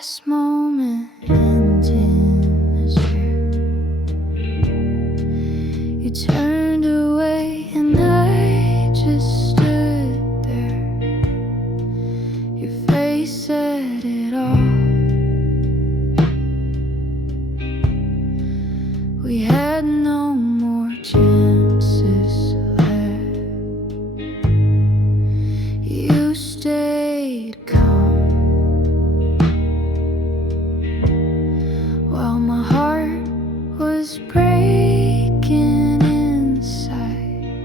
last moment ends in a chair. You turned away and I just stood there. Your face said it all. We had no more chances left. You stayed calm while my heart was breaking inside.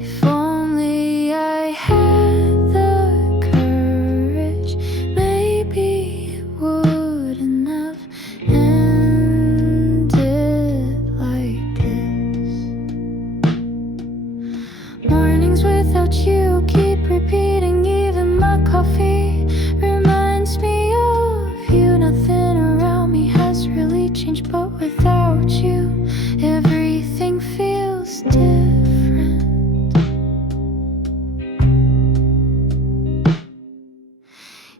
If only I had the courage, maybe it wouldn't have ended like this. Mornings without you keep repeating, even my coffee reminds me of you. Nothing around me has really changed, but without you everything feels different.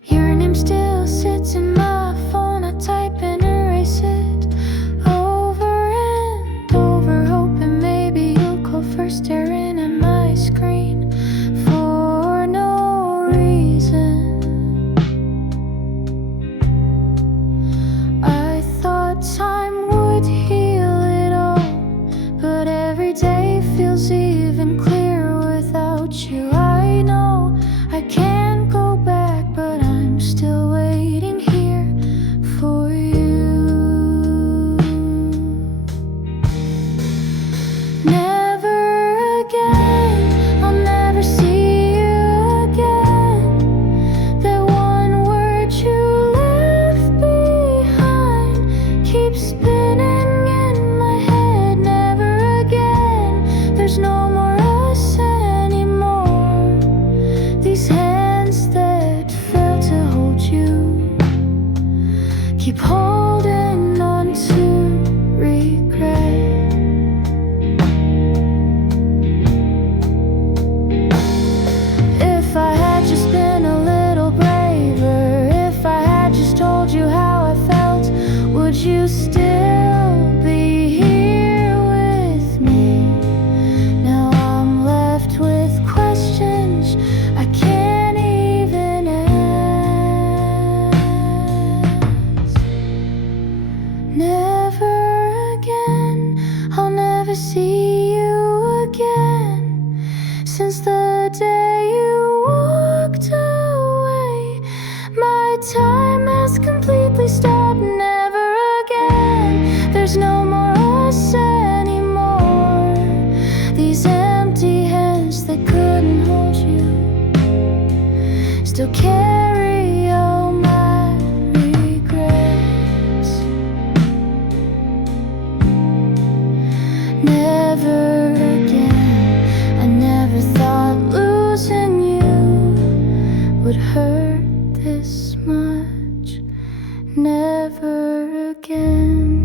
Your name still sits in my phone. I type and erase it over and over, hoping maybe you'll call first, staring at my screen for no reason. I thought time would heal it all, but every day feels even clearer without you. I know I can't go back, but I'm still waiting here for you. Never again, I'll never see you again. That one word you left behind keeps spinning in my head. Never again, there's no more us anymore. These hands that fail to hold you keep holding on to regret. If I had just been a little braver, if I had just told you how I felt, would you still be here with me? Now I'm left with questions I can't even ask. Never again, I'll never see you again. Since the day you walked away, my time has completely stopped. Never again, there's no more us anymore. These empty hands that couldn't hold you still carry all my regrets. Never again, I never thought losing you would hurt this much. Never again.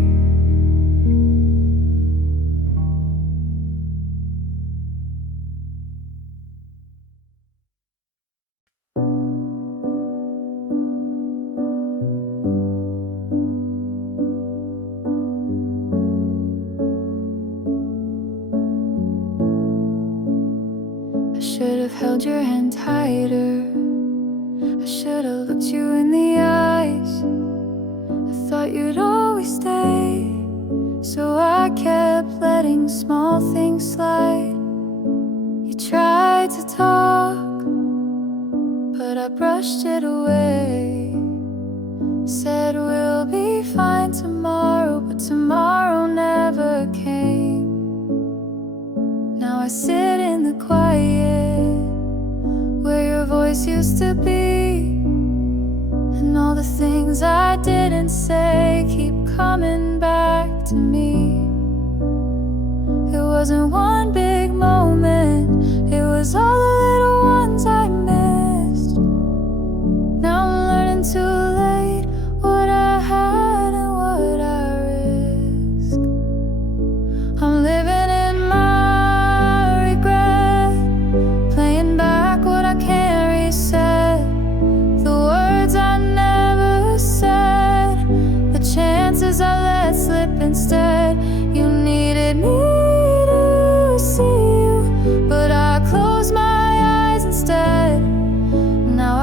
I should have held your hand tighter. I should have looked you in the eyes. I thought you'd always stay, so I kept letting small things slide. You tried to talk, but I brushed it away. Said we'll be fine tomorrow, but tomorrow never came. Now I sit in the quiet where your voice used to be, and all the things I didn't say keep coming back to me. It wasn't one big moment, it was all the little ones I missed. Now I'm learning too late what I had and what I risked. I'm living in my regret, playing back what I can't reset. The words I never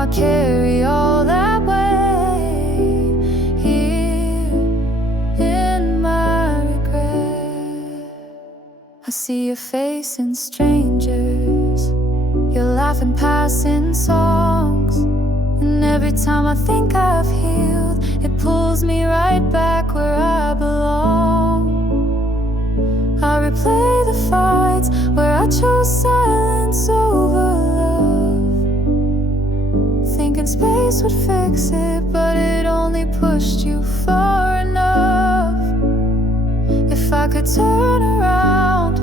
I carry all that weight here in my regret. I see your face in strangers, your laugh in passing songs, and every time I think I've healed, it pulls me right back where I belong. I replay the fights where I chose silence over love, thinking space would fix it, but it only pushed you far enough. If I could turn around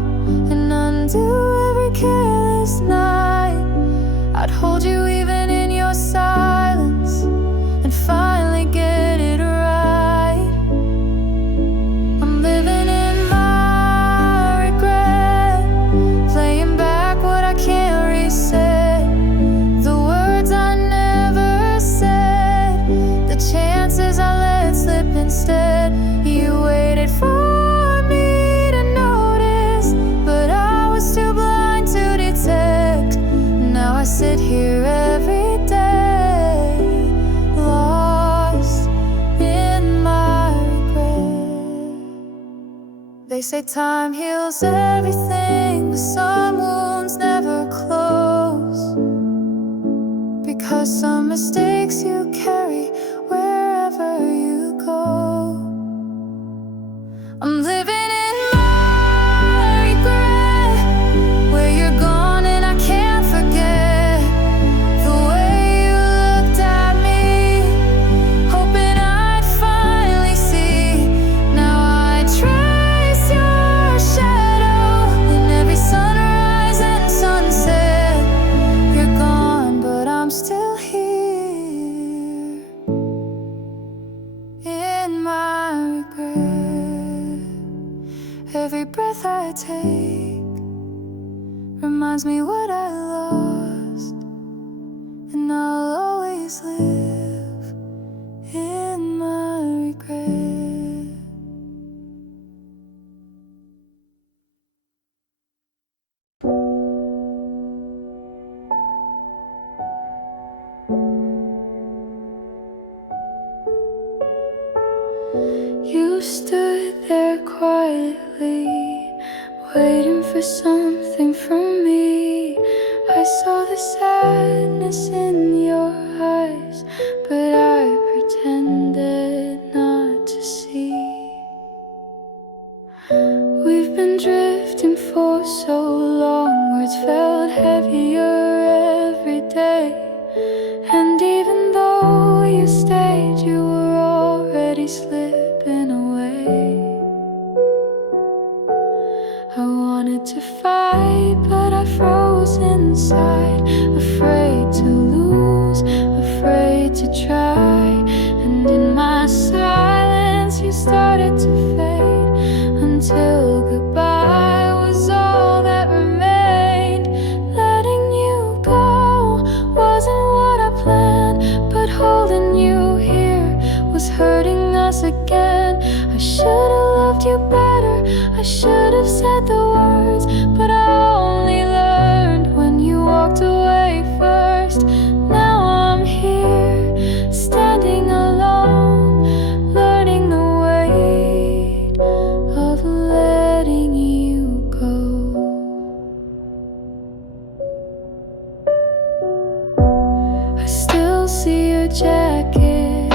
and undo every careless night, I'd hold you even in your silence and finally get it right. I'm living in my regret, playing back what I can't reset, the words I never said, the chances I let slip instead. You waited for me to notice, but I was too blind to detect. Now I sit here every day, lost in my regret. They say time heals everything, but some wounds never close, because some mistakes you carry wherever you go. I'm living in my regret, where you're gone and I can't forget the way you looked at me, hoping I'd finally see. Now I trace your shadow in every sunrise and sunset. You're gone, but I'm still here in my regret. Every breath I take reminds me what I lost, and I'll always live in my regret. You stood there quietly, waiting for something from me. I saw the sadness in your eyes, but I pretended not to see. We've been drifting for so long, words felt heavier every day, and even though you stayed, you were already slipping away. I wanted to fight, but I froze inside, afraid to lose, afraid to try. And in my silence you started to fade, until goodbye was all that remained. Letting you go wasn't what I planned, but holding you here was hurting us again. I should have loved you better, I should have said the words, but I only learned when you walked away first. Now I'm here, standing alone, learning the weight of letting you go. I still see your jacket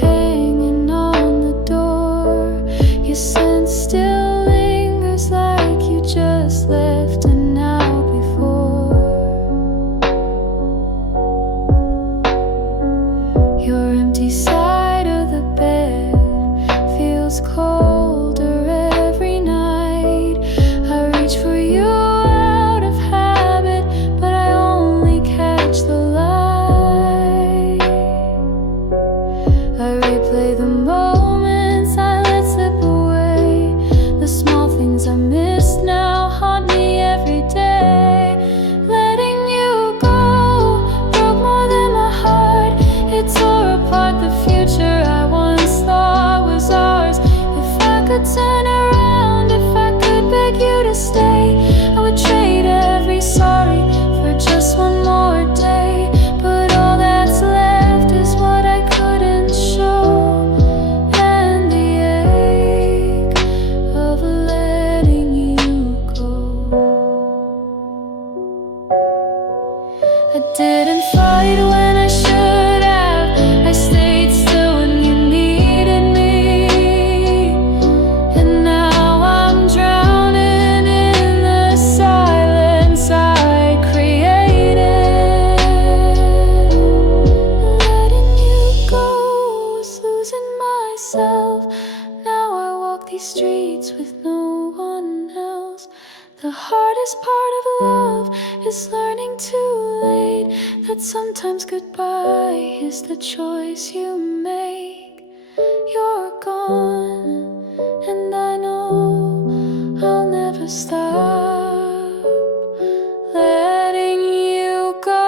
hanging on the door, your scent still lingers like you just left an hour before. Your empty side of the bed feels colder every night. I reach for you out of habit, but I only catch the light. I replay the moments I let slip away, the small things I miss now haunt me every day. Letting you go broke more than my heart, it tore apart the future I once thought was ours. It The hardest part of love is learning too late that sometimes goodbye is the choice you make. You're gone, and I know I'll never stop letting you go.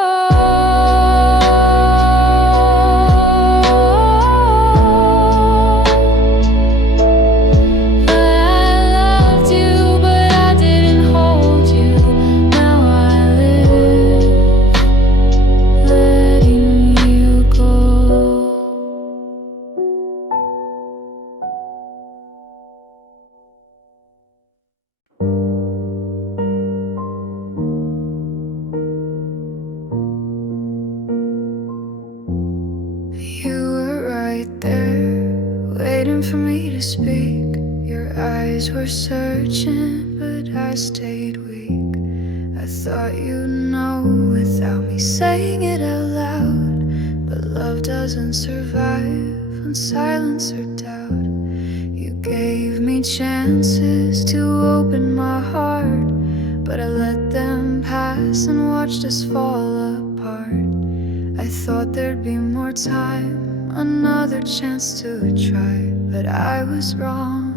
For me to speak, your eyes were searching, but I stayed weak. I thought you'd know without me saying it out loud, but love doesn't survive on silence or doubt. You gave me chances to open my heart, but I let them pass and watched us fall apart. I thought there'd be more time, another chance to try, but I was wrong,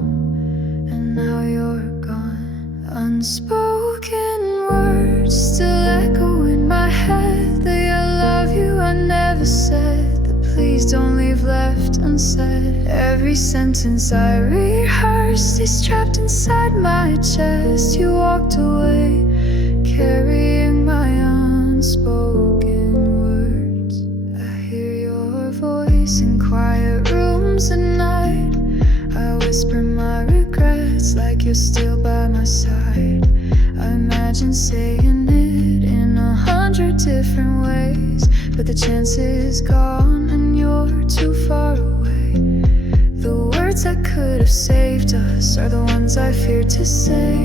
and now you're gone. Unspoken words still echo in my head. The I love you I never said, the please don't leave left unsaid. Every sentence I rehearsed is trapped inside my chest. You walked away, carrying my unspoken words. I hear your voice in quiet rooms at night. I whisper my regrets like you're still by my side. I imagine saying it in 100 different ways, but the chance is gone and you're too far away. The words that could have saved us are the ones I feared to say.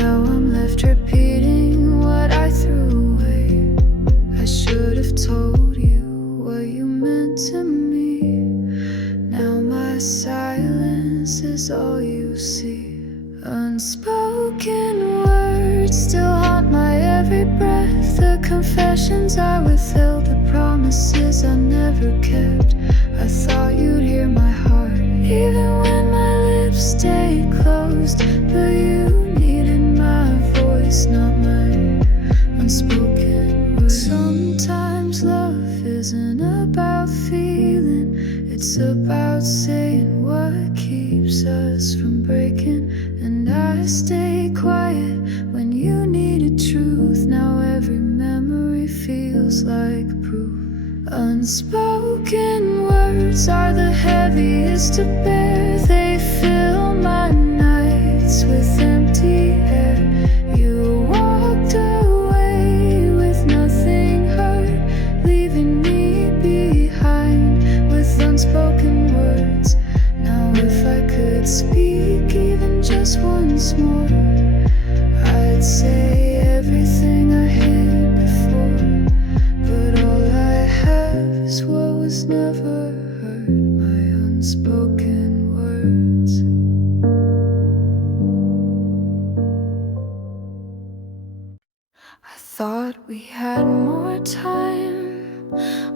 Now I'm left repeating what I threw away. I should have told you what you meant to me. Now my silence is all you see. Unspoken words still haunt my every breath. The confessions I withheld, the promises I never kept. I thought you'd hear my heart, even when my lips stayed closed. But you needed my voice, not my unspoken words. Sometimes love isn't about feeling, it's about saying what keeps us from breaking. And I stay quiet when you needed truth. Now every memory feels like proof. Unspoken words are the heaviest to bear. They fill my nights with empty air. You walked away with nothing hurt, leaving me behind with unspoken words. Now if I could speak even just once more, I'd say everything I hid before. But all I have is what was never heard, my unspoken words. I thought we had more time,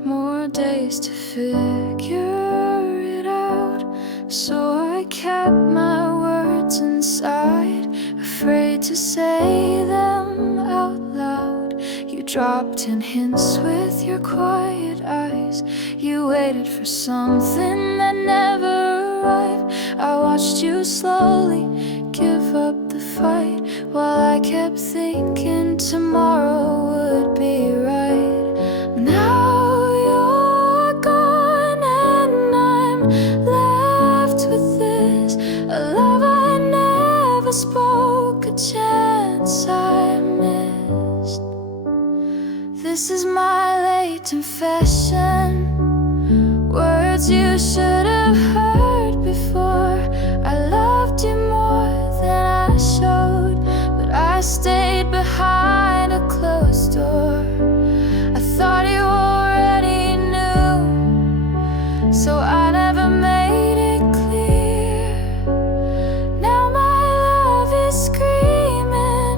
more days to figure it out. So I kept my words inside, afraid to say them out loud. You dropped in hints with your quiet eyes. You waited for something that never arrived. I watched you slowly give up the fight, while I kept thinking tomorrow would be right. Now you're gone and I'm left with this, a love I never spoke, a chance I missed. This is my late confession, words you should have heard before. I loved you more than I showed, but I stayed behind a closed door. I thought you already knew, so I never made it clear. Now my love is screaming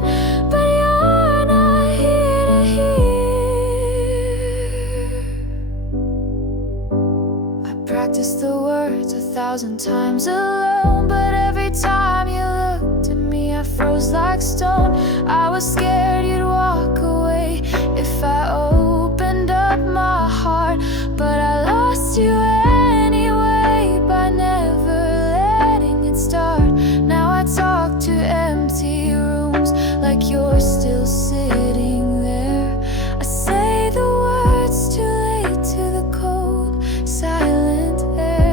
practiced the words 1,000 times alone, but every time you looked at me I froze like stone. I was scared you'd walk away if I opened up my heart, but I lost you anyway by never letting it start. Now I talk to empty rooms like you're still sitting there. I say the words too late to the cold, silent air.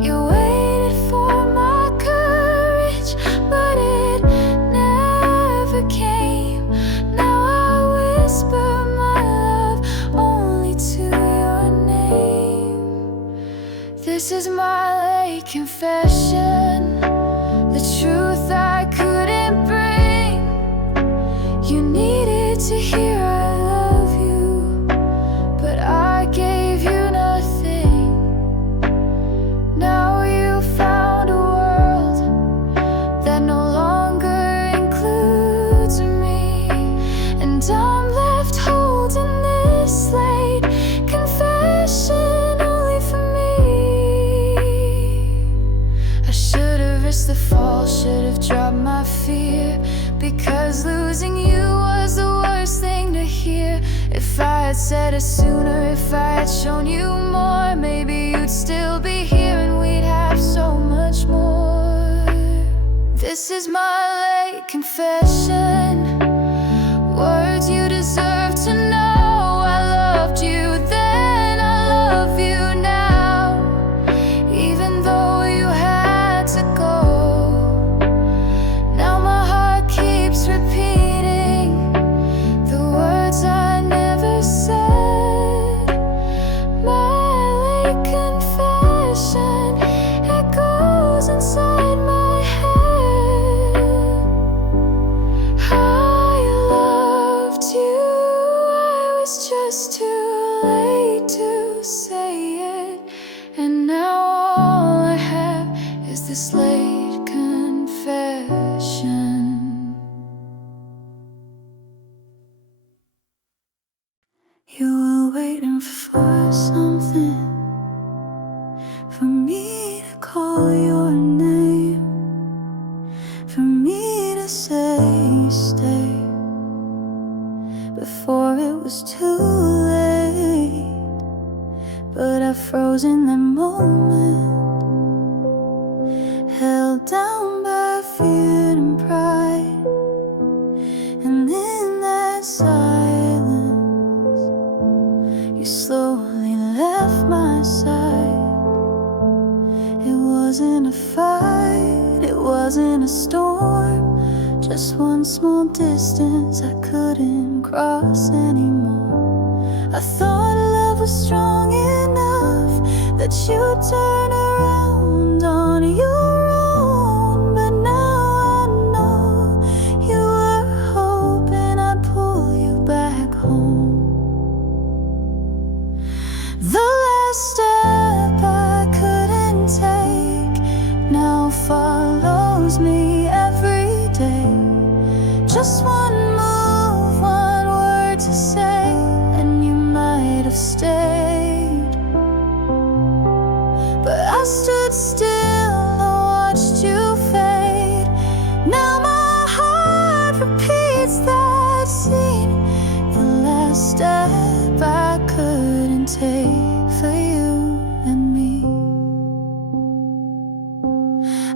You waited for my courage, but it never came. Now I whisper my love only to your name. This is my late confession, the truth I couldn't bring. You needed to hear I love you, but I gave you nothing. Now you found a world that no longer includes me, and I'm left holding this late confession only for me. I should have risked the fall, should have dropped my fear, because losing you was the worst thing to hear. If I had said it sooner, if I had shown you more, maybe you'd still be here and we'd have so much more. This is my late confession, words you deserve to know. I loved you then, I love you now, even though you had to go. Now my heart keeps repeating the words I never said. My late confession echoes inside my head. I loved you, I was just too late to say it, and now all I have is this late confession. You were waiting for something, for me to call your name, for me to say stay, before it was too late. But I froze in that moment, held down by fear and pride, and in that silence you slowly left my side. It wasn't a fight, it wasn't a storm, just one small distance I couldn't cross anymore. I thought love was strong enough that you'd turn around on your own, but now I know you were hoping I'd pull you back home. The last step I couldn't take now follows me every day. Just one move, one word to say, and you might have stayed. But I stood still and watched you fade. Now my heart repeats that scene. The last step I couldn't take for you and me.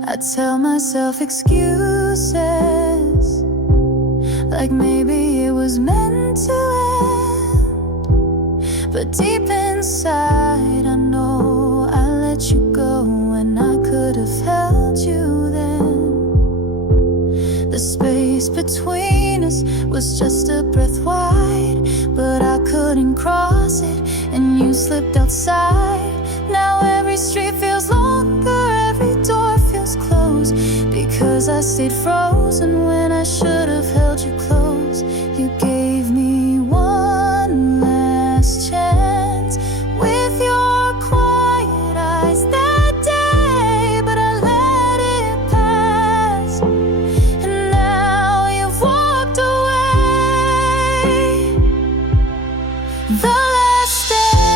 I tell myself excuses, like maybe it was meant to end, but deep inside I know I let you go when I could have held you then. The space between us was just a breath wide, but I couldn't cross it and you slipped outside. Now every street feels longer, every door feels closed, because I stayed frozen when I should have held you close. You gave me one last chance with your quiet eyes that day, but I let it pass, and now you've walked away. The last day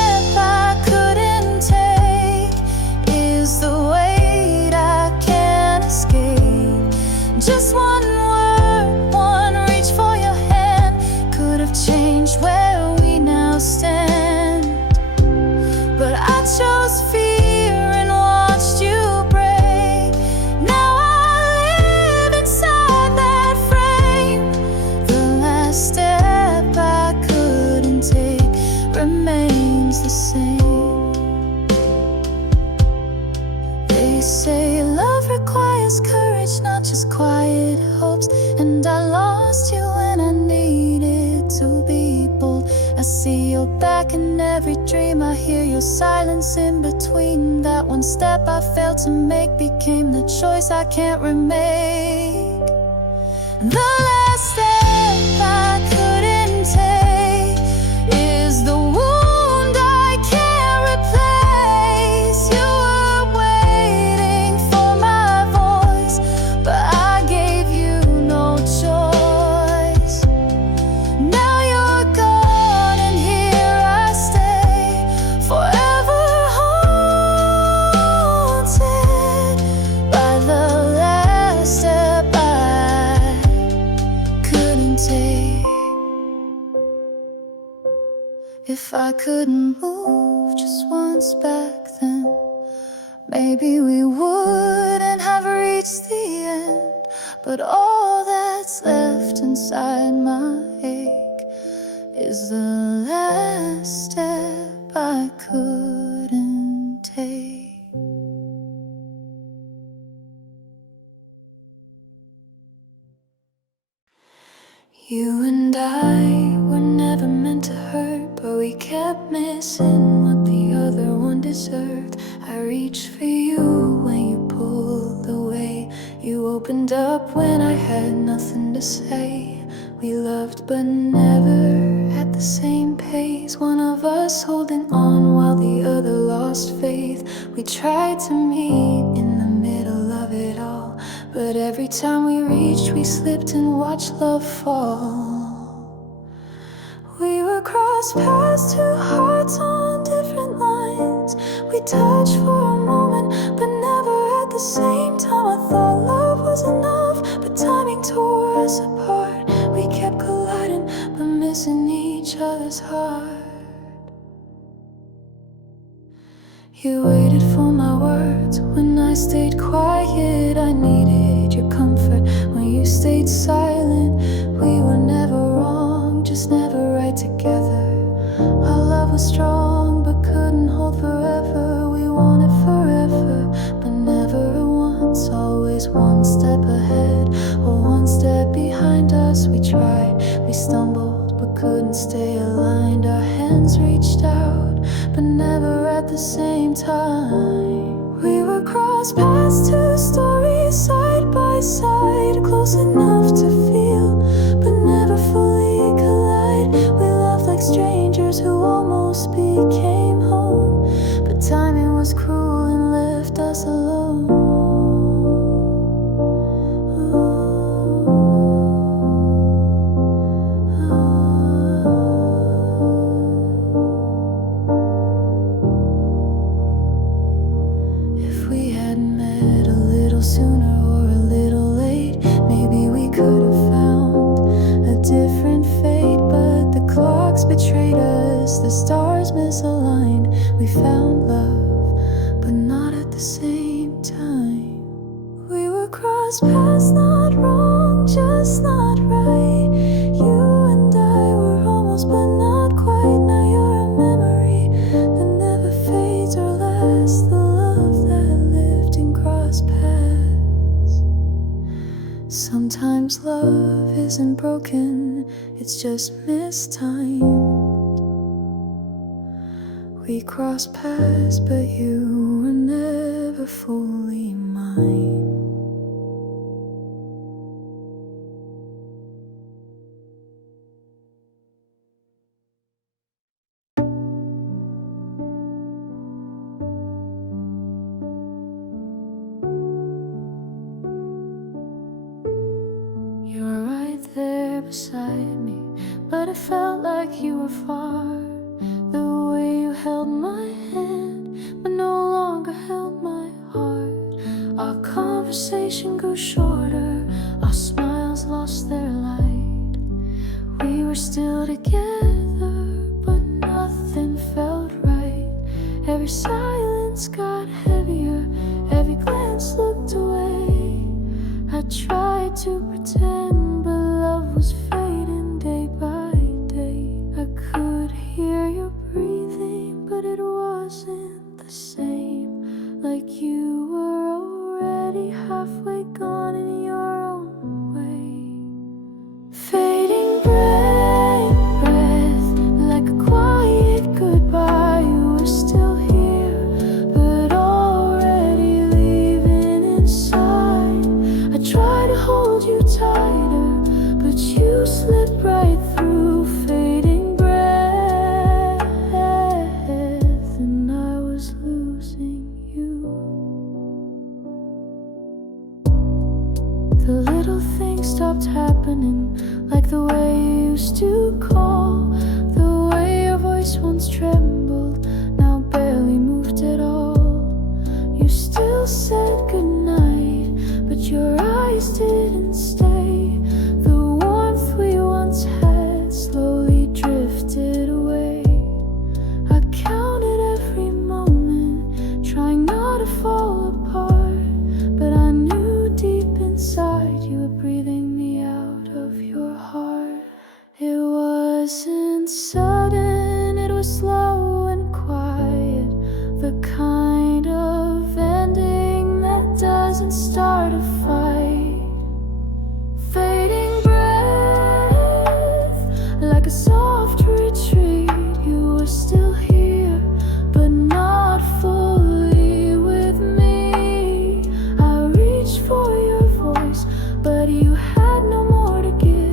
change where we now stand. But I chose fear and watched you break. Now I live inside that frame. The last step I couldn't take remains the same. They say love requires courage, not just quiet hopes. And I lost you when I needed to be bold. I see your back in every dream. I hear your silence in between. That one step I failed to make became the choice I can't remake. The last step I couldn't take is the wound I can't replace. You were waiting for my voice, but I gave you no choice. Now you're gone and here I stay, forever haunted by the last step I couldn't take. If I couldn't move just once back then, maybe we wouldn't have reached the end. But all that's left inside my ache is the last step I couldn't take. You and I were never meant to hurt, but we kept missing what the other one deserved. I reached for you when you pulled away. You opened up when I had nothing to say. We loved but never at the same pace. One of us holding on while the other lost faith. We tried to meet in the middle of it all, but every time we reached, we slipped and watched love fall. We were crossed paths, two hearts on different lines. We touched for a moment, but never at the same time. I thought love was enough, but timing tore us apart. We kept colliding, but missing each other's heart. You waited for my words when I stayed quiet. I needed your comfort when you stayed silent. We were never wrong, just never right together. Our love was strong but couldn't hold forever. We wanted forever, but never at once. Always one step ahead or one step behind us. We tried, we stumbled but couldn't stay aligned. Our hands reached out, but never at the same time. We were crossed paths, two stories side by side, close enough to feel, but never fully collide. We loved like strangers who almost became home, but timing was cruel and left us alone. If we had met a little sooner or a little late, maybe we could have found a different fate. But the clocks betrayed us, the stars misaligned. We found love, but not at the same time. We were crossed paths, not wrong, just not right. You and I were almost, but not quite. Now you're a memory that never fades or lasts. The love that lived in crossed paths. Sometimes love isn't broken, it's just mistimed. We crossed paths, but you were never fully mine. You were right there beside me, but it felt like you were far. The way you held my hand, but no longer held my heart. Our conversation grew shorter, our smiles lost their light. We were still together, silence got heavier, every glance looked away. I tried to pretend, but love was fading day by day. I could hear your breathing, but it wasn't the same. Like you were already halfway gone in your own way. Fading breath, like a quiet goodbye. You were still here, but already leaving inside. I tried to hold you tighter, but you slipped right through. Fading breath, and I was losing you. The little things stopped happening, like the way you used to call, the way your voice once trembled, now barely moved at all. You still said goodnight, but your eyes didn't stay. The warmth we once had slowly drifted away. I counted every moment, trying not to fall apart, but I knew deep inside you were breathing me out of your heart. It wasn't sudden, it was slow and quiet, the kind of ending that doesn't start a fight. Fading breath, like a soft retreat. You were still here, but not fully with me. I reached for your voice, but you had no more to give.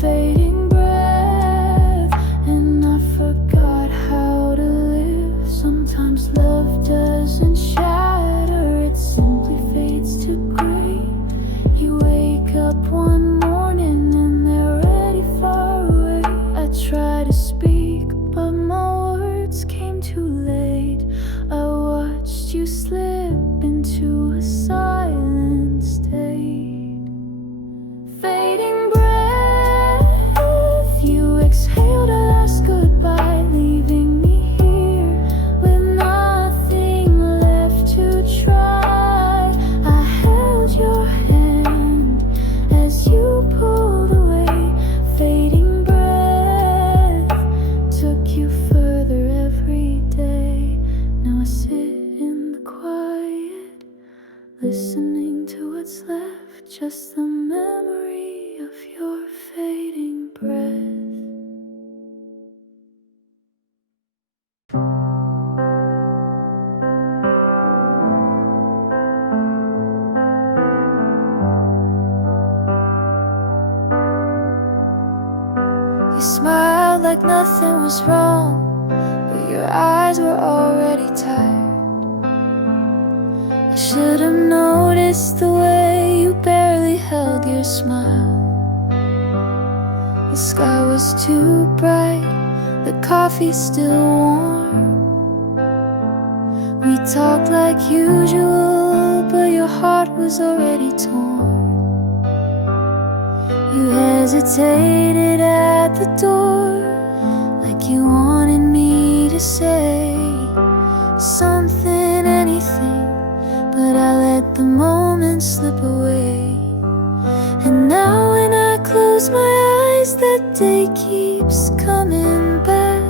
Fading breath, and I forgot how to live. Sometimes love doesn't shatter, it simply fades to gray. You wake up one morning and they're already far away. I try to speak, but my words came too late. I watched you slip into a silent state. Fading breath, you exhaled a last goodbye, leaving me here with nothing left to try. I held your hand as you pulled away. Fading breath took you further every day. Now I sit in the quiet, listening to what's left, just the memory of your fading breath. You smiled like nothing was wrong, but your eyes were already tired. I should have noticed the way you barely held your smile. The sky was too bright, the coffee still warm. We talked like usual, but your heart was already torn. You hesitated at the door, like you wanted me to say something, anything, but I let the moment slip away. And now when I close my eyes, that day keeps coming back,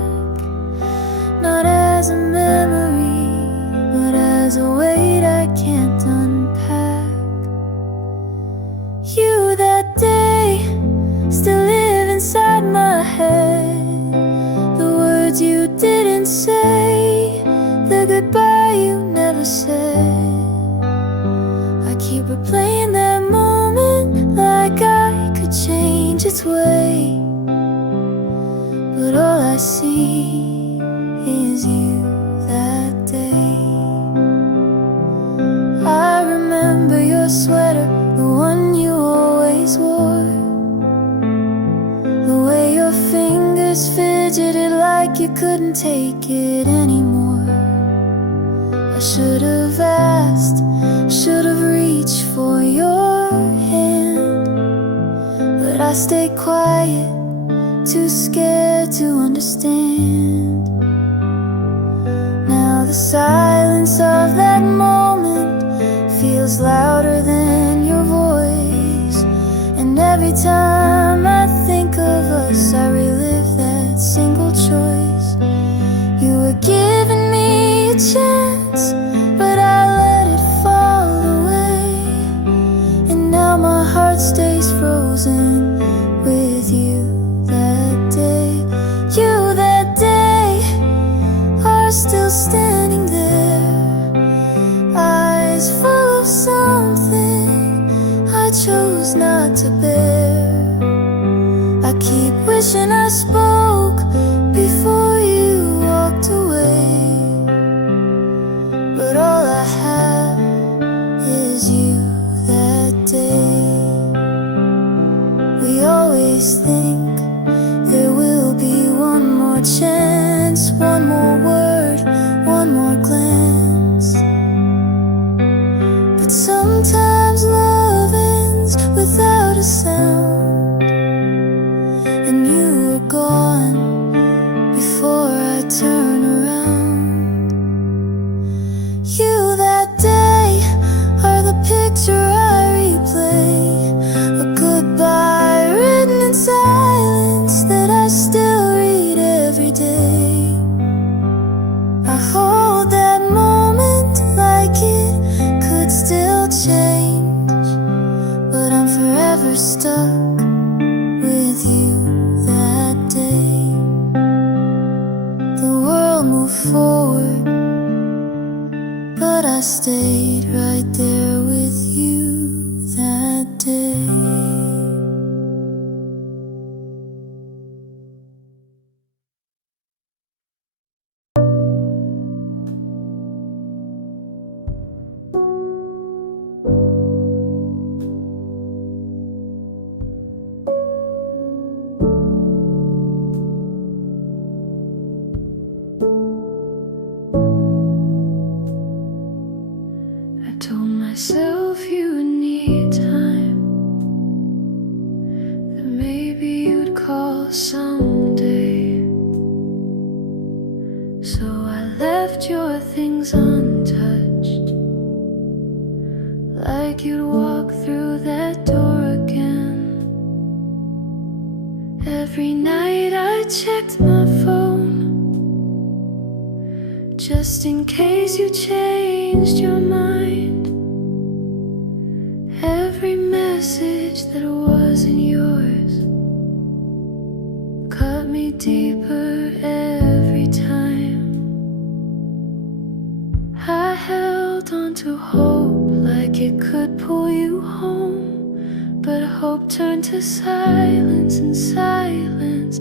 not as a memory, but as a weight I can't unpack. You that day still live inside my head, the words you didn't say, the goodbye you never said. I keep replaying that moment like I could change its way, but all I see is you that day. I remember your sweater, the one you always wore, the way your fingers fidgeted like you couldn't take it anymore. I should have asked, should have reached for your hand, but I stayed quiet, too scared to understand. Now the silence of that moment feels louder than your voice. And every time I think of us, I relive that single choice. You were giving me a chance, but I let it fall away. And now my heart stays frozen with you that day. You that day are still standing there, eyes full of something I chose not to bear. I keep wishing I spoke before you walked away, but all I have is you that day. We always think there will be one more chance, one more word, one more glance. But sometimes love ends without a sound, and you were gone before I turn around. You that day are the picture I replay, a goodbye written in silence that I still read every day. I hold that moment like it could still change, but I'm forever stuck with you that day. The world moved forward, but I stayed right there with you that day. I told myself you would need time, that maybe you'd call someday. So I left your things untouched, like you'd walk through that door again. Every night I checked my phone, just in case you changed your mind. Every message that wasn't yours cut me deeper every time. I held on to hope like it could pull you home, but hope turned to silence, and silence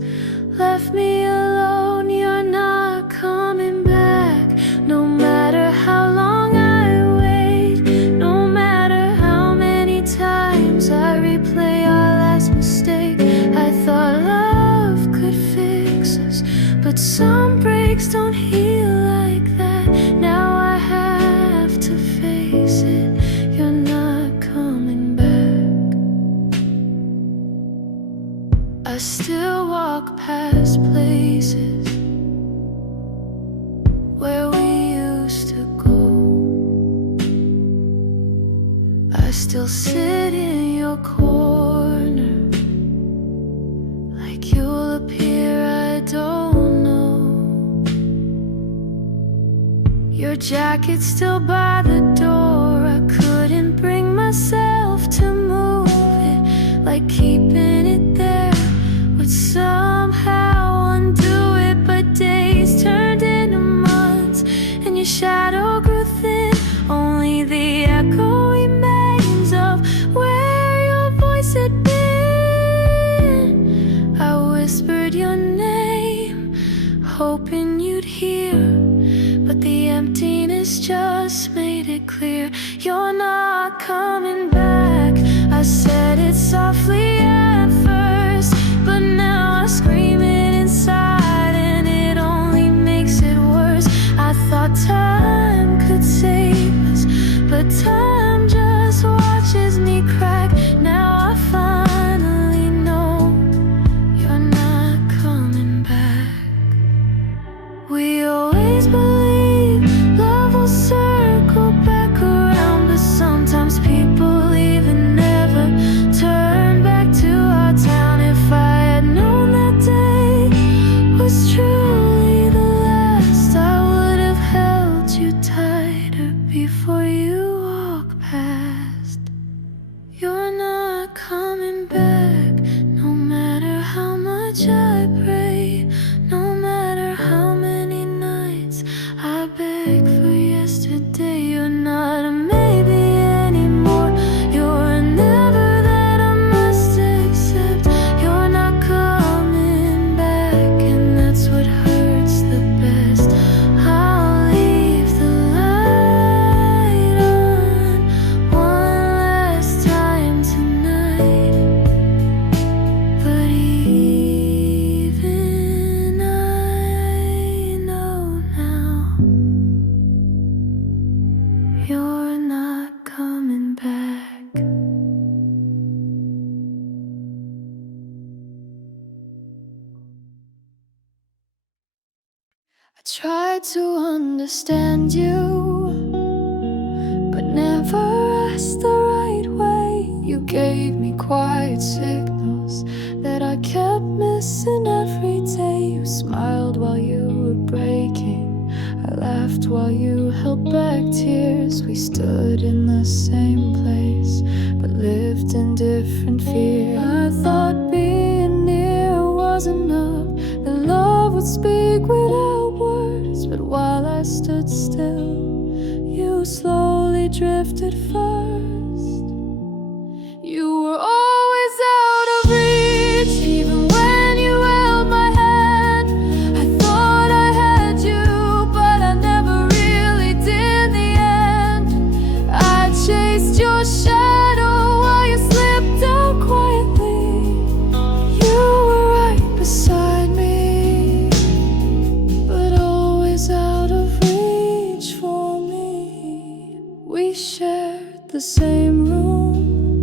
left me alone. You're not coming back, no matter how long I wait, no matter how many times I replay our last mistake. I thought love could fix us, but some breaks don't heal like that. Now I have to face it, you're not coming back. I still walk past places where we used to go. I still sit in your corner, like you'll appear, I don't know. Your jacket's still by the door, I couldn't bring myself to move it, like keeping it there would somehow undo it. But days turned into months, and your shadow grew thin. Only the echo remains of where your voice had been. I whispered your name, hoping you'd hear, but the emptiness just made it clear. You're not coming back. I said it softly at first, but now I scream it inside, and it only makes it worse. I thought time could save us, but time just watches me crack. Now I finally know you're not coming back. We always believed love back for yesterday. You're not a maybe anymore. You're a never that I must accept. You're not coming back, and that's what hurts the best. I'll leave the light on one last time tonight. But even I know now you're not coming back. I tried to understand you, but never asked the right way. You gave me quiet signals that I kept missing every day. You smiled while you were breaking. I laughed while you held back tears. We stood in the same place, but lived in different fears. I thought being near was enough, that love would speak without words. But while I stood still, you slowly drifted first. You were always out of reach, even when you held my hand. I thought I had you, but I never really did in the end. I chased your shadow while you slipped out quietly. You were right beside me, but always out of reach for me. We shared the same room,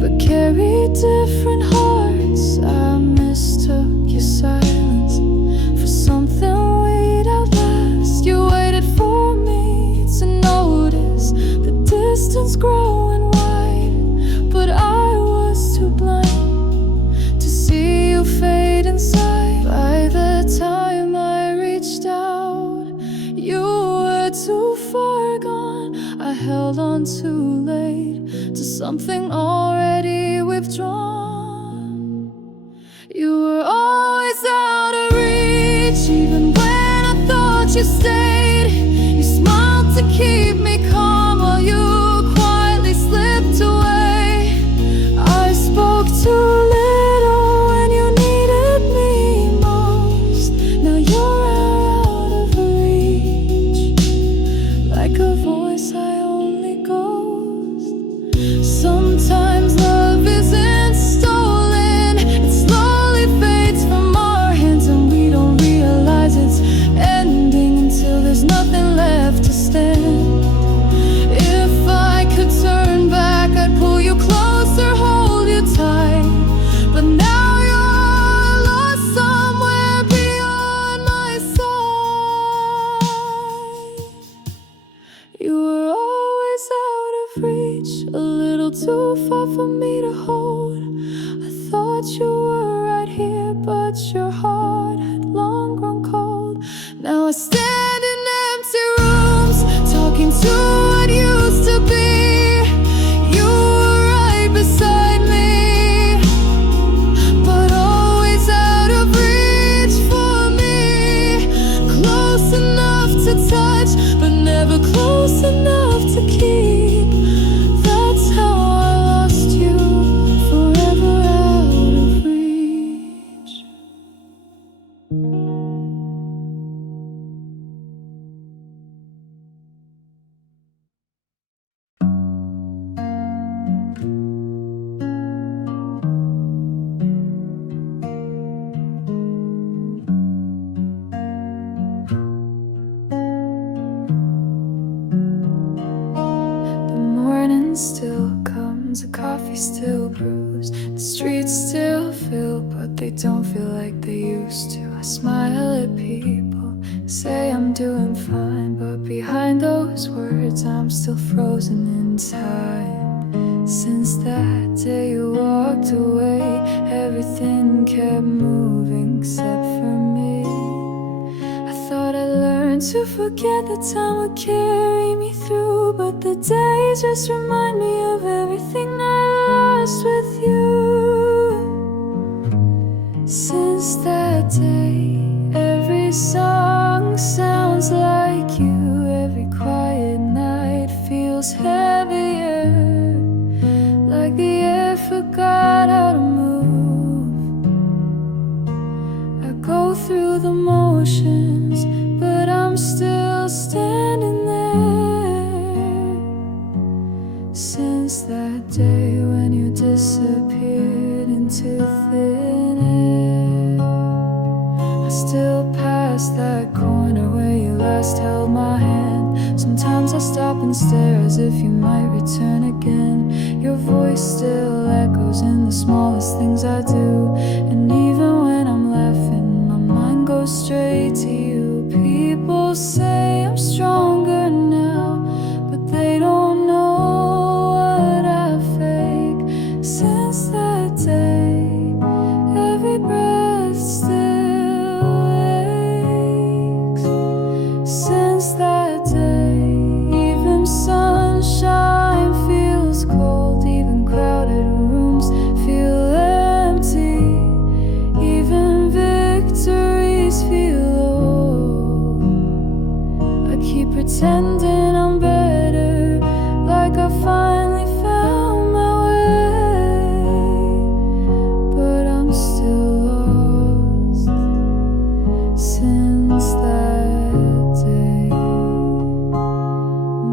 but carried different hearts. I mistook your silence for something we'd outlast. You waited for me to notice the distance growing wide, but I was too blind to see you fade inside. By the time I reached out, you were too far gone. I held on too late to something already withdrawn. You were always out of reach, even when I thought you stayed. You smiled to keep me calm while you quietly slipped away. I spoke too little when you needed me most. Now you're out of reach, like a voice I only ghost. Sometimes love isn't stolen, it slowly fades from our hands, and we don't realize it's ending until there's nothing left to stand. If I could turn back, I'd pull you closer, hold you tight. But now you're lost somewhere beyond my sight. You were always out of reach, a little too far for me to hold. I thought you were right here, but your heart had long grown cold. Now I stand in empty rooms, talking to what used to be. You were right beside me, but always out of reach for me. Close enough to touch, but never close enough to keep. That's how I lost you, forever out of reach. The morning still comes, the coffee still brews, the streets still fill, but they don't feel like they used to. I smile at people, say I'm doing fine, but behind those words I'm still frozen in time. Since that day you walked away, everything kept moving except for me. I thought I learned to forget that time would carry me through, but the days just remind me of everything I lost with you. Since that day, every song sounds like emotions, but I'm still standing there. Since that day when you disappeared into thin air, I still pass that corner where you last held my hand. Sometimes I stop and stare as if you might return again. Your voice still echoes in the smallest things I do, and even when I'm laughing, my mind goes straight to you. People say I'm stronger now, but they don't know what I fake. Since that day, every breath still aches. Since that day, even sunshine feels cold, even crowded rooms feel empty, even victories feel old. I keep pretending I'm better, like I finally found my way, but I'm still lost. Since that day,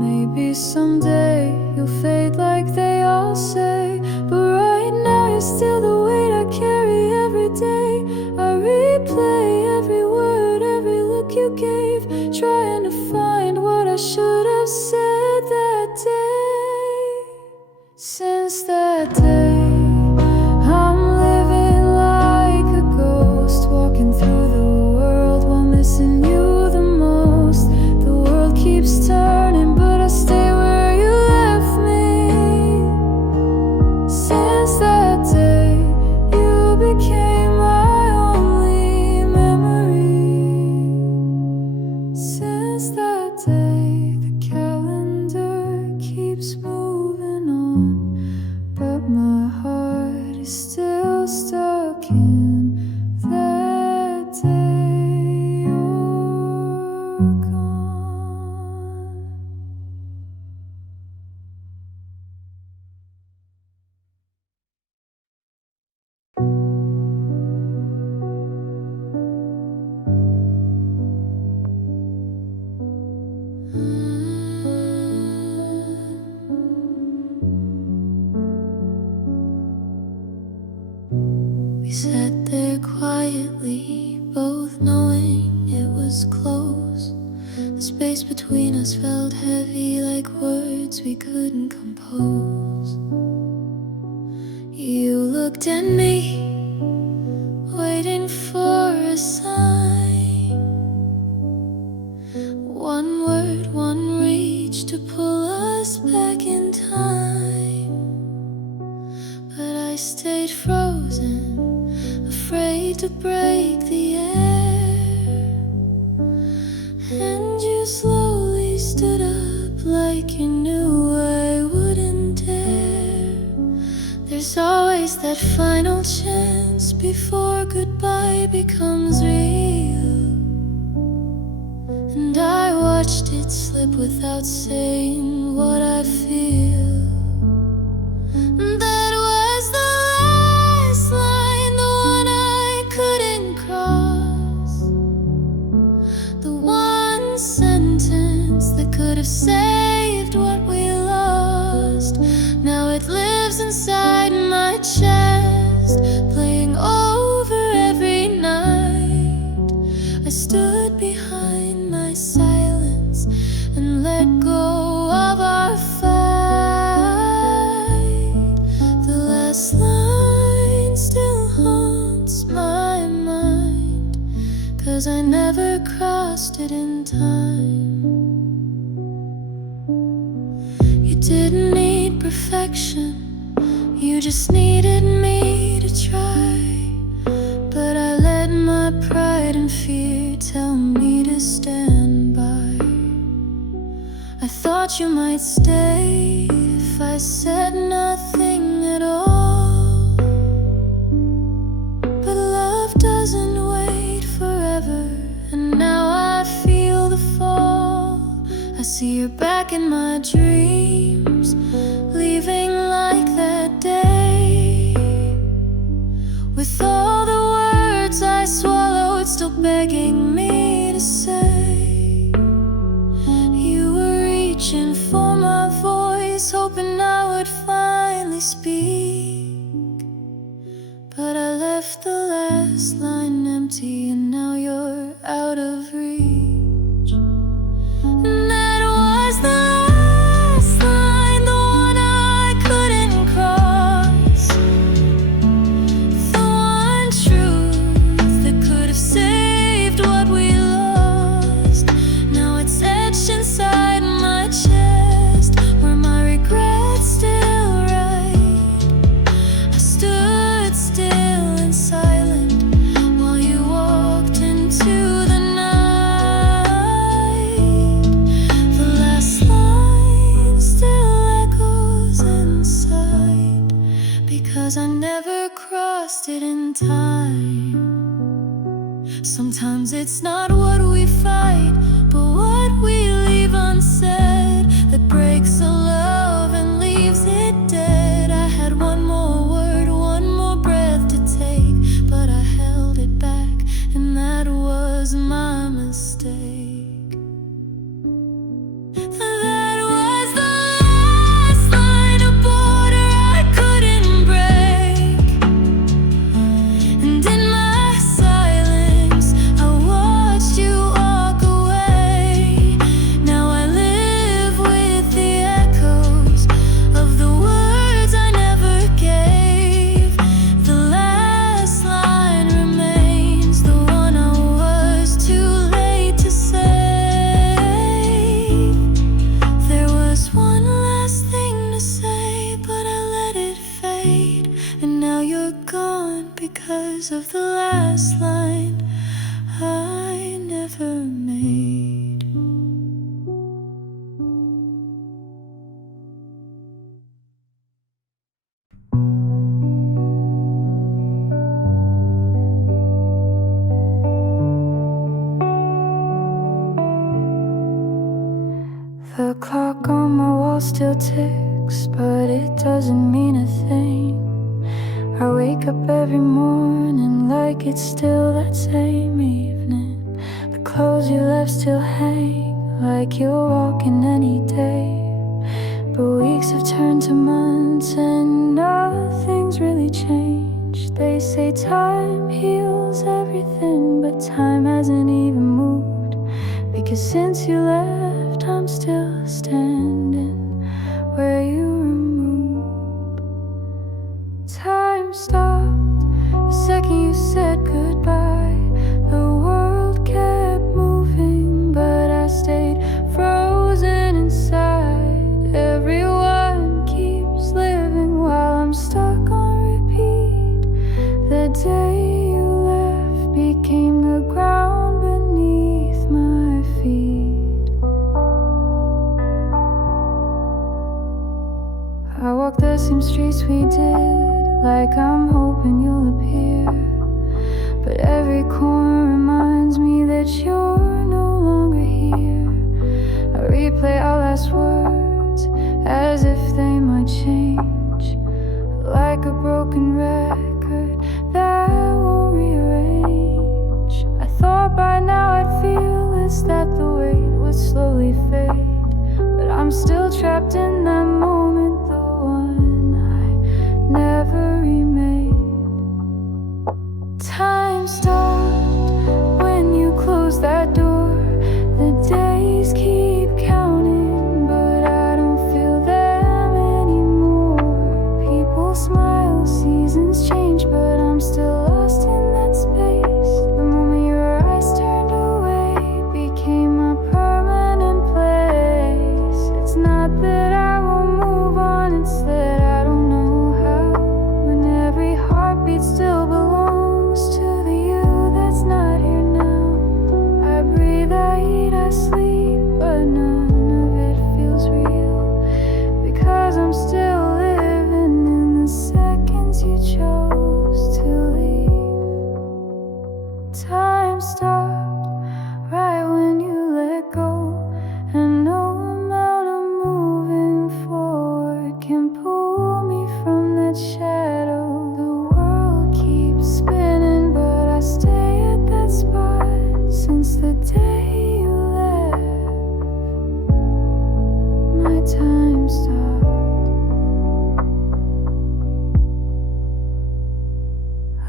maybe someday you'll fade like they all say, but right now you're still the weight I carry every day. I replay every word, every look you gave, trying to find what I should have said that day. Since that day, I'm living like a ghost, walking through the world while missing you the most. The world keeps turning, but I stay where you left me. Since that day, you became my only memory. Since that day, the calendar keeps moving on, but my heart is still stuck in that day you're gone. We sat there quietly, both knowing it was close. The space between us felt heavy, like words we couldn't compose. You looked at me, waiting for a sign. One word, one reach to pull us back in time. But I stayed frozen, afraid to break the air. And you slowly stood up like you knew I wouldn't dare. There's always that final chance before goodbye becomes real. And I watched it slip without saying what I feel. That was the last line, the one I couldn't cross. The one sentence that could have saved what we lost. Now it lives inside my chest, playing over every night. I stood behind my silence and let go of our fight. The last line still haunts my mind, 'cause I never crossed it in time. You didn't need perfection, you just needed me to try. But I let my pride and fear tell me to stand by. I thought you might stay if I said nothing at all. But love doesn't wait forever, and now I feel the fall. I see you're back in my dreams, leaving like that day. With all the words I swallowed still begging me what we fight, but what we leave unsaid, that breaks a love and leaves it dead. I had one more word, one more breath to take, but I held it back, and that was my mistake. That was the last line, a border I couldn't break, and in my silence I watched you walk away. Now I live with the echoes of the words I never gave. The last line remains the one I was too late to say. There was one last thing to say, but I let it fade, and now you're gone because of the last line I never made. The clock on my wall still ticks, but it doesn't mean a thing. I wake up every morning like it's still that same evening. The clothes you left still hang like you're walking any day. But weeks have turned to months and nothing's really changed. They say time heals everything, but time hasn't even moved. Because since you left, I'm still standing where you removed. Time stopped the second you said goodbye. The world kept moving, but I stayed frozen inside. Everyone keeps living while I'm stuck on repeat. The day you left became the ground beneath my feet. I walk the same streets we did, like I'm hoping you'll appear. But every corner reminds me that you're no longer here. I replay our last words as if they might change, like a broken record that won't rearrange. I thought by now I'd feel this, that the weight would slowly fade, but I'm still trapped in that moment, the one I never remade. Time stopped when you closed that door. The days keep counting, but I don't feel them anymore. People smile, seasons change, but I'm still lost in that space. The moment your eyes turned away became my permanent place. It's not that I won't move on, it's that I don't know how. When every heartbeat still belongs to the you that's not here now. I breathe, I eat, I sleep, but none of it feels real, because I'm still living in the seconds you chose to leave. Time stopped right when you let go, and no amount of moving forward can pull me from that shadow. The world keeps spinning, but I stay at that spot. Since the day you left, my time stopped.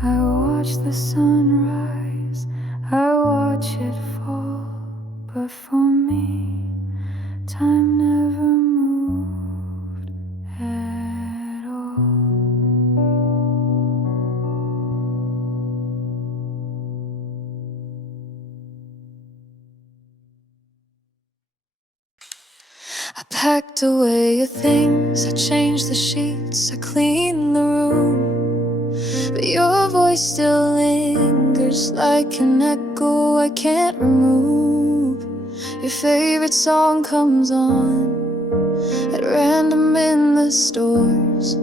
I watch the sunrise, I watch it fall, but for me, time never moved at all. I packed away your things, I changed the sheets, I cleaned the room, but your voice still lingers like an echo I can't remove. Your favorite song comes on at random in the stores,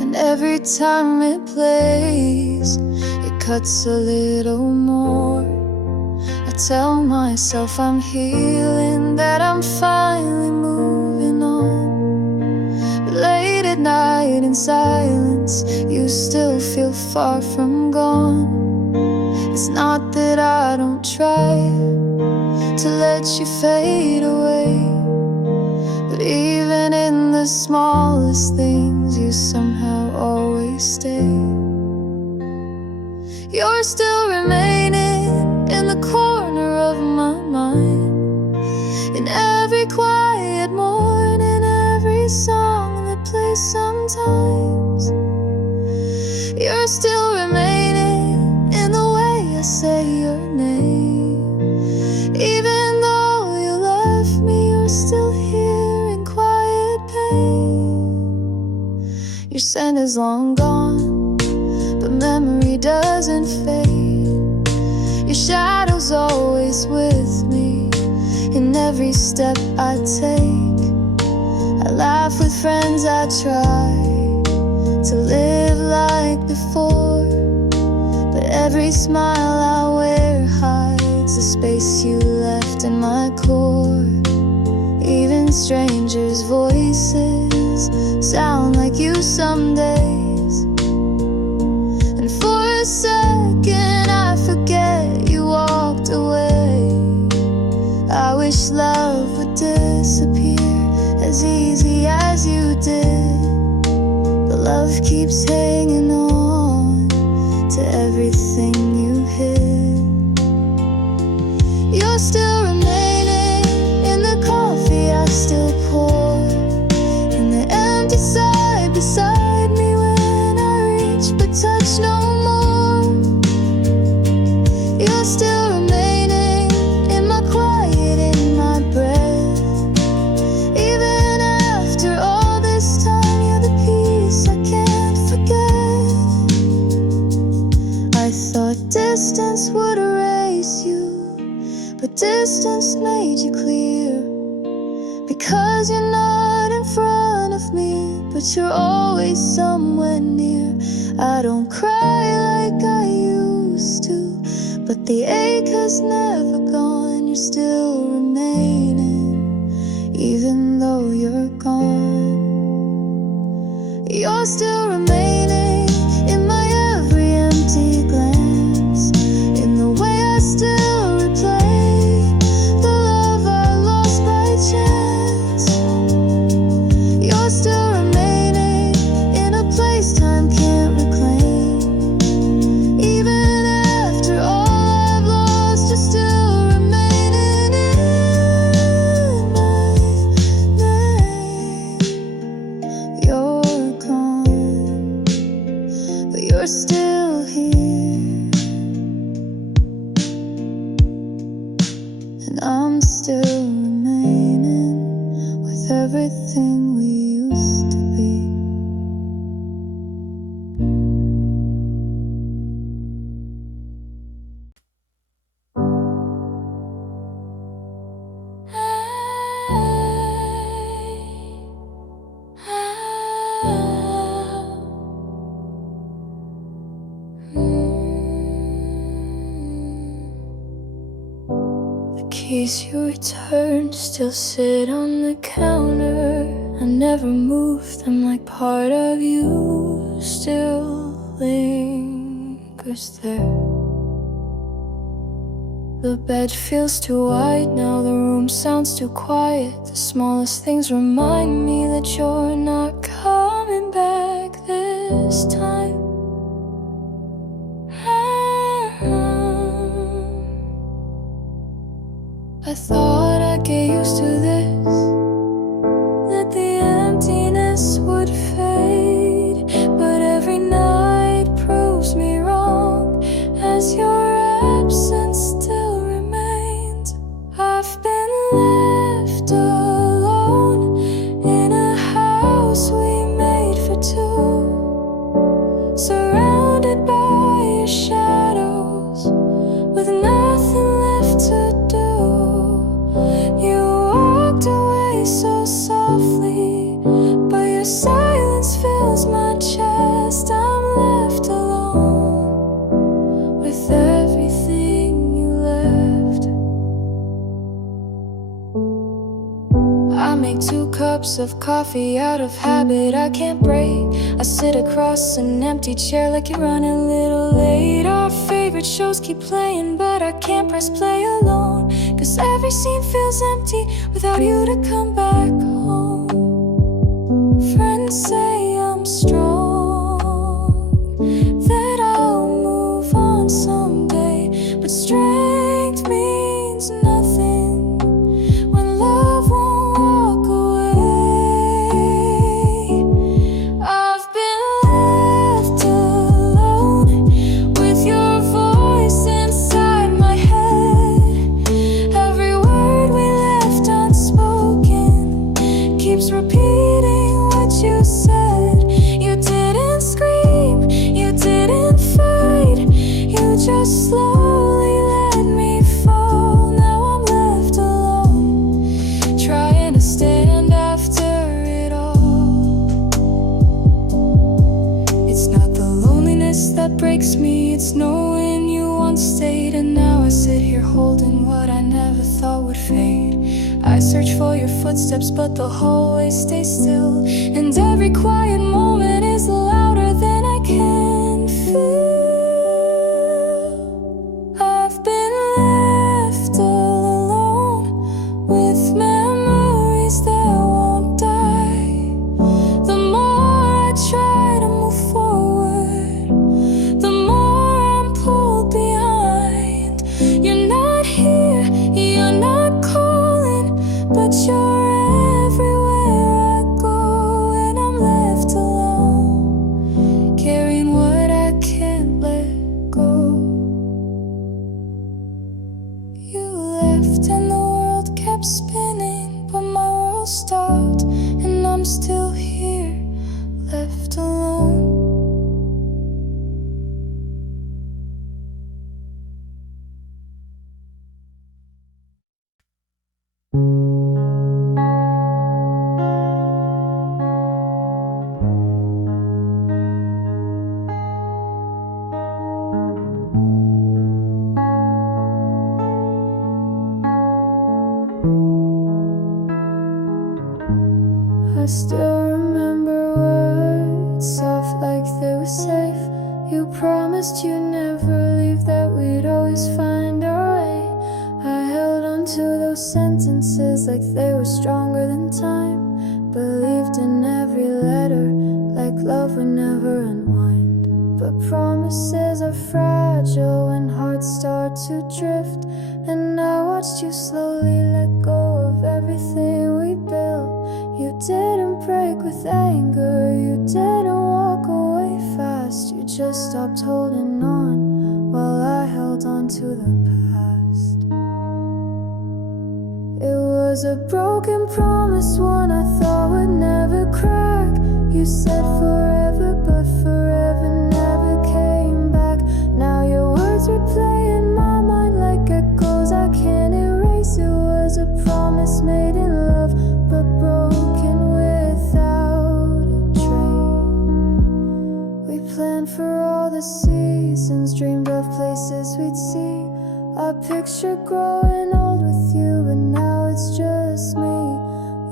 and every time it plays, it cuts a little more. I tell myself I'm healing, that I'm finally moving on. But late at night in silence, you still feel far from gone. It's not that I don't try to let you fade away, but even in the smallest things, you somehow always stay. You're still remaining in the corner of my mind, in every quiet morning, every song that plays sometimes. You're still remaining in the way I say your name. Even though you left me, you're still here in quiet pain. Your scent is long gone, but memory doesn't fade. Your shadow's always with me in every step I take. I laugh with friends, I try to live like before, but every smile I wear hides the space you left in my core. Even strangers' voices sound like you some days, and for a second I forget you walked away. I wish love would disappear as easy as you did, but love keeps hanging on to everything you hid. You're still remaining in the coffee I still pour, in the empty side beside me when I reach but touch no more. You're still remaining in my quiet, in my breath. Even after all this time, you're the peace I can't forget. I thought distance would erase you, but distance made you clear. Because you're not in front of me, but you're always somewhere near. I don't cry like I used to, but the ache has never gone. You're still remaining, even though you're gone. You're still remaining in my every empty glance, in the way I still replay the love I lost by chance. You're still remaining in a place time can't reclaim. Even after all I've lost, you're still remaining in my name. You're gone, but you're still here, and I'm still remaining with everything we used to be. The keys you returned still sit on the counter. I never moved them, like part of you still lingers there. The bed feels too wide now, the room sounds too quiet. The smallest things remind me that you're not coming back this time. I thought I'd get used to this, that the emptiness would fade, but every night proves me wrong, as your absence still remains. I've been left alone in a house we made for two, surrounded by your shadows, with nothing left to do. You walked away make 2 cups of coffee out of habit I can't break. I sit across an empty chair like you're running a little late. Our favorite shows keep playing, but I can't press play alone, 'cause every scene feels empty without you to come back home. Friends say I'm strong, that I'll move on someday, but strength means nothing when love won't walk away. I've been left alone with your voice inside my head. Every word we left unspoken keeps repeating what you said. You didn't scream, you didn't fight, you just slowly let me fall. Now I'm left alone, trying to stand after it all. It's not the loneliness that breaks me, it's knowing you once stayed, and now I sit here holding what I never thought would fade. I search for your footsteps, but the hallway stays still, and every quiet moment is louder than I can feel. I've been left all alone with memories that won't die. The more I try to move forward, the more I'm pulled behind. You're not here, you're not calling, but you're everywhere I go, and I'm left alone, carrying what I can't let go. You left and the world kept spinning, but my world stopped, and I'm still here, left alone. I still remember words soft like they were safe. You promised you'd never leave, that we'd always find our way. I held on to those sentences like they were stronger than time. Believed in every letter like love would never unwind. But promises are fragile when hearts start to drift, and I watched you slowly let go of everything we built. You didn't break with anger, you didn't walk away fast. You just stopped holding on while I held on to the past. It was a broken promise, one I thought would never crack. You said forever, but forever never came back. Now your words replay in my mind like echoes I can't erase. It was a promise made in love, but broken without a trace. We planned for all the seasons, dreamed of places we'd see. I pictured growing old with you, but now it's just me.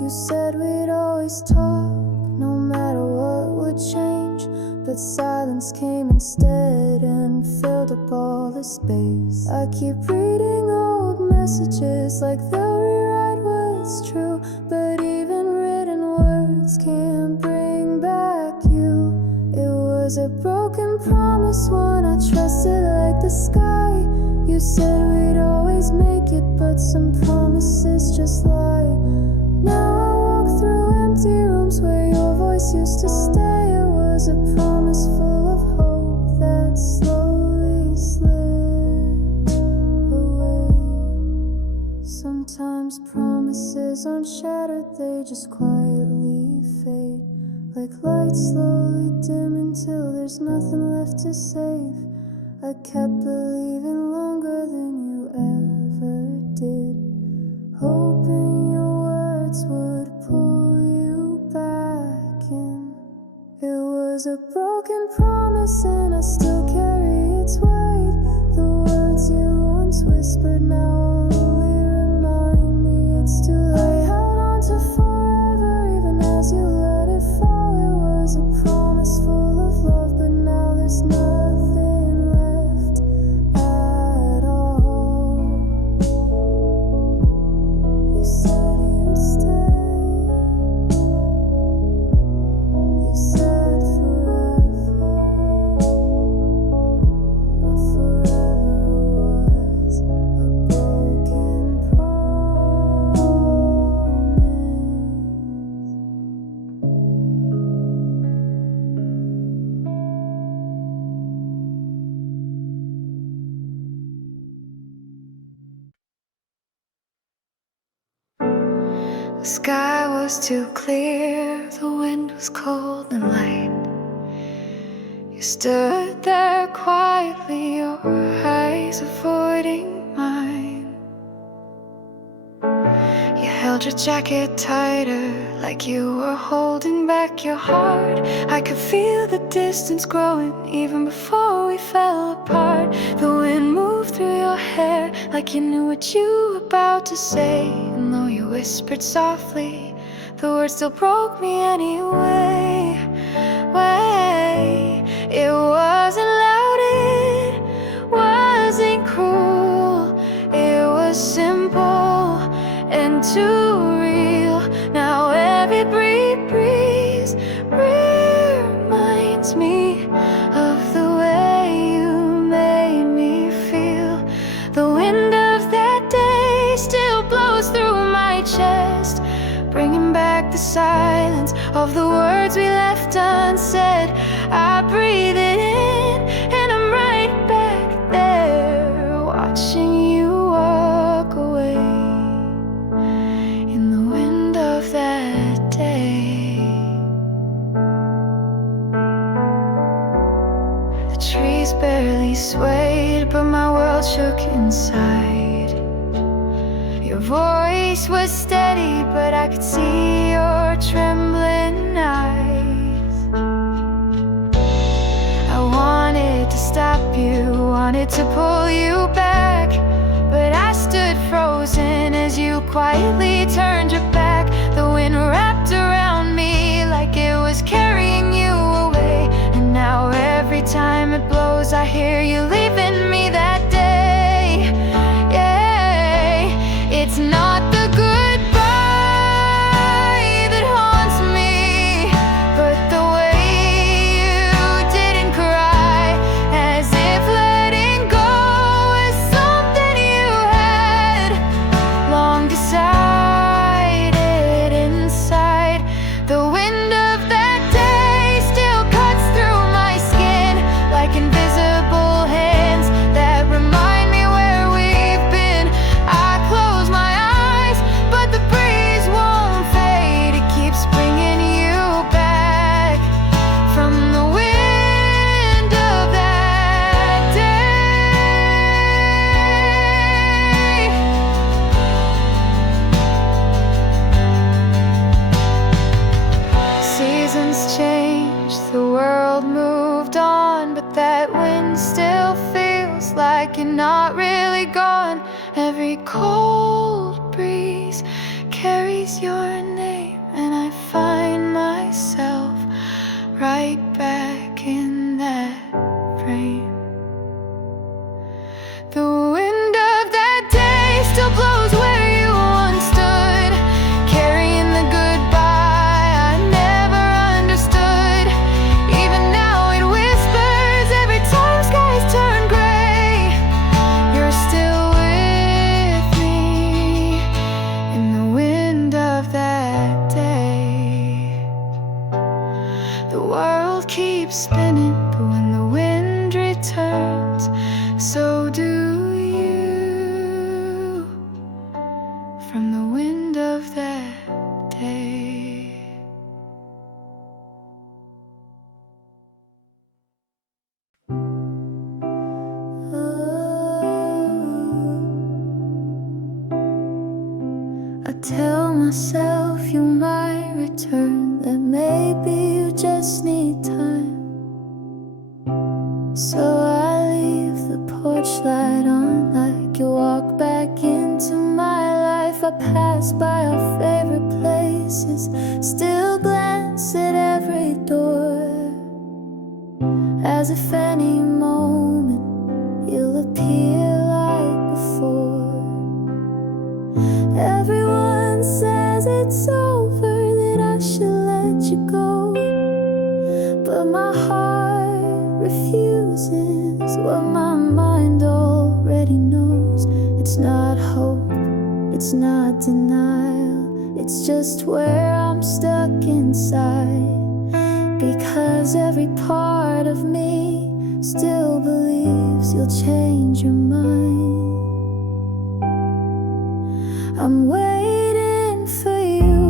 You said we'd always talk, no matter what would change, but silence came instead and filled up all the space. I keep reading old messages like they'll rewrite what's true, but even written words can't bring back you. It was a broken promise, one I trusted like the sky. You said we'd always make it, but some promises just lie. Now I walk through empty rooms where your voice used to stay. It was a promise full of hope that slowly slipped away. Sometimes promises aren't shattered, they just quietly fade, like lights slowly dim until there's nothing left to save. I kept believing longer than you ever did, hoping your words would pull you back in. It was a broken promise and I still carry its weight. The words you once whispered now only remind me it's too late. I held on to for sky was too clear, the wind was cold and light. You stood there quietly, your eyes avoiding mine. You held your jacket tighter, like you were holding back your heart. I could feel the distance growing even before we fell apart. The wind moved through your hair like you knew what you were about to say. And though you whispered softly, the words still broke me anyway. It wasn't loud, it wasn't cruel, it was simple and too real. Now every breeze reminds me of the way you made me feel. The wind of that day still blows through my chest, bringing back the silence of the words we left unsaid. I breathe it in and I'm right back there, watching you walk away in the wind of that day. The trees barely swayed, but my world shook inside. Your voice was steady, but I could see your trembling eyes. I wanted to stop you, wanted to pull you back, but I stood frozen as you quietly turned your back. The wind wrapped around me like it was carrying you away. And now every time it blows, I hear you leaving me that day. Yeah, it's not the goodbye that haunts me, but the way you didn't cry, as if letting go was something you had long decided inside. The wind of that day still cuts through my skin like invisible hands that remind me where we've been. I close my eyes, but the breeze won't fade. It keeps bringing you back from the wind of that day. Seasons changed, the world moved on, but that wind still feels like you're not really gone. Every cold breeze carries your name, and I find myself right back in that frame. The wind of that day still blows where you once stood, carrying the goodbye I never understood. Even now it whispers every time skies turn gray. You're still with me in the wind of that day. The world keeps spinning, but when the wind returns, so do you, from the wind of that day. I tell myself you might return, that maybe you just need time. So I leave the porch light on like you walk back into my life. I pass by our favorite places, still glance at every door, as if any moment you'll appear like before. Everyone says it's over, that I should let you go, but my heart refuses what my mind already knows. It's not hope, it's not denial, it's just where I'm stuck inside. Because every part of me still believes you'll change your mind. I'm waiting for you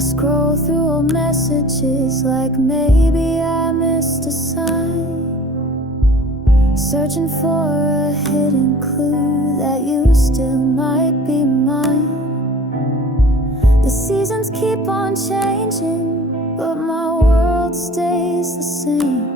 scroll through old messages like maybe I missed a sign, searching for a hidden clue that you still might be mine. The seasons keep on changing, but my world stays the same.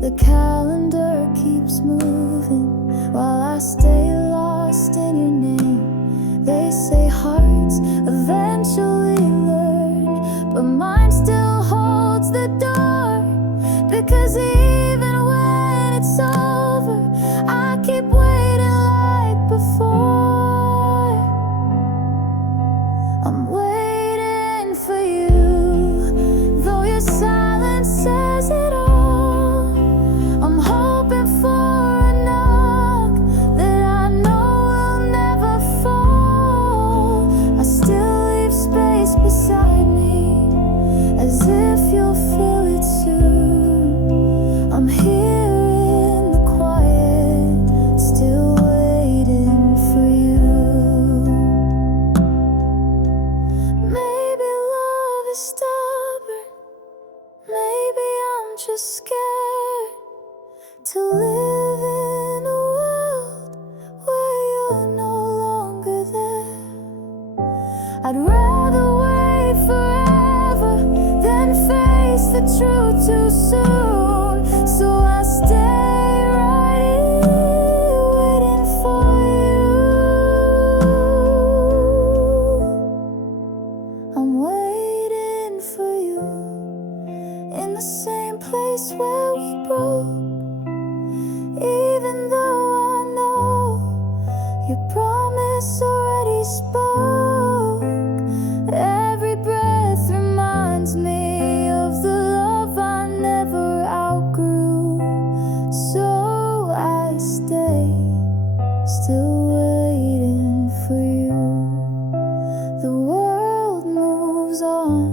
The calendar keeps moving while I stay lost in your name. They say hearts eventually learn, but mine still holds the door. Because even when it's over, I keep waiting like before. I'm waiting for you, though your silence says it all. I'm hoping for a knock that I know will never fall. I still leave space beside me, as if you'll fill it soon. I'm here in the quiet, still waiting for you. Maybe love is stubborn, maybe I'm just scared to live in a world where you're no longer there. I'd rather wait forever than face the truth too soon. So I stay right here waiting for you. I'm waiting for you in the same place where we broke. Even though I know your promise already spoke. Every breath reminds me of the love I never outgrew. So I stay, still waiting for you. The world moves on,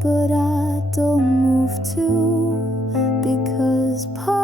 but I don't move too, because part